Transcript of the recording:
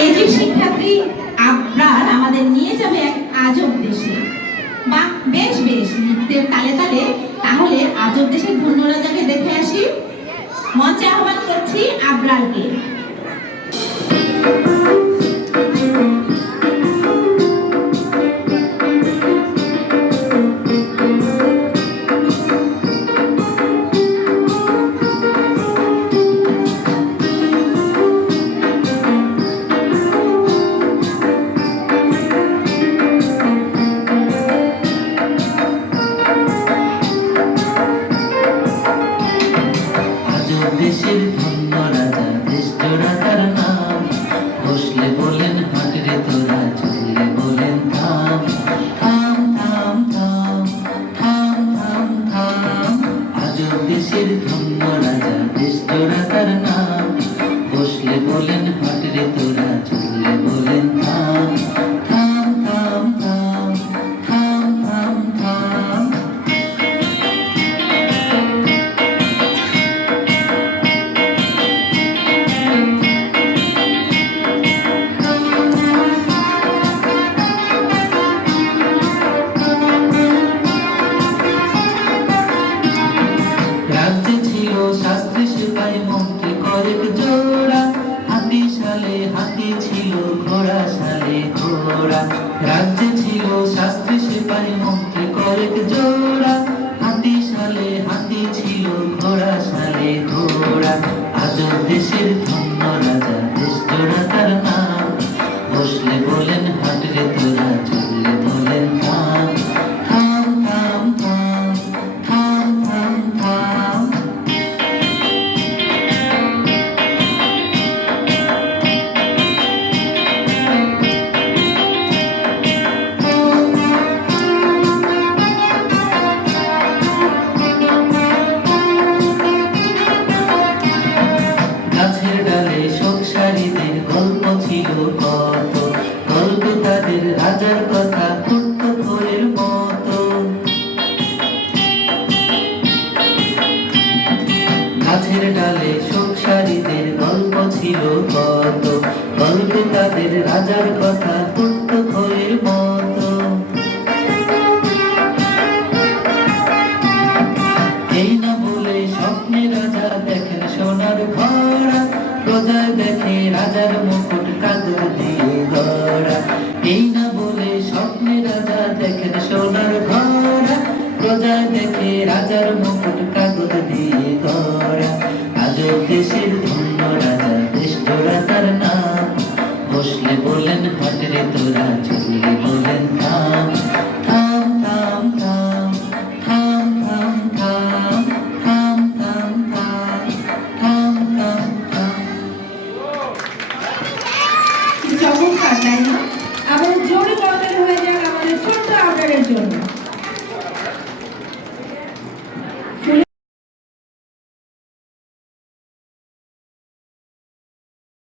KG শিক্ষার্থী আবরার আমাদের নিয়ে যাবে এক আজব দেশে। বা বেশ বেশ নৃত্যের তালে তালে তাহলে আজব দেশের ধন্য রাজাকে দেখে আসি। মঞ্চে আহ্বান করছি আবরারকে। দেশের ধন্য রাজা দেশ জোড়া তার নাম। বসলে বলেন হাট রে তোরা, চললে বলেন থাম। থাম থাম থাম থাম থাম থাম। আজব দেশের ধন্য রাজা দেশ জোড়া তার নাম। বসলে বলেন হাট রে তোরা, চললে বলেন থাম। থাম থাম থাম থাম থাম থাম। রাজ্যে ছিল শাস্ত্রী সিপাহী মন্ত্রী কয়েক জোড়া। হাতি সালে হাতি ছিল, ঘোড়া সালে ঘোড়া। রাজ্যে ছিল শাস্ত্রী সিপাহী মন্ত্রী কয়েক জোড়া। হাতি সালে হাতি ছিল, ঘোড়া সালে ঘোড়া। আজব দেশের ধন্য রাজা দেশ জোড়া তার নাম। বসলে বলেন হাট রে তোরা, চললে বলেন থাম। থাম থাম থাম থাম থাম থাম। গাছের ডালে শোকসারীদের গল্প ছিল কত। গল্প তাদের রাজার কথা ফুটতো ঘোরের মতো। গাছের ডালে শোকসারীদের গল্প ছিল কত। গল্প তাদের রাজার কথা ফুটতো ঘোরের মতো। এই না বলে স্বপ্নে রাজা দেখেন সোনার ঘোড়া। প্রজায় দেখে রাজার মুকুট কাগজ দিয়ে গড়া। এই না বলে স্বপ্নে রাজা দেখেন সোনার ঘোড়া। প্রজায় দেখে রাজার মুকুট কাগজ দিয়ে গড়া। আজব দেশের ধন্য রাজা দেশ জোড়া তার নাম। বসলে বলেন হাট রে তোরা, চললে বলেন থাম। থাম থাম থাম থাম থাম থাম থাম থাম থাম থাম থাম থাম। চমৎকার, তাই না? আবার জোরে করতালি হয়ে যাক আমাদের ছোট্ট আবরারের জন্য।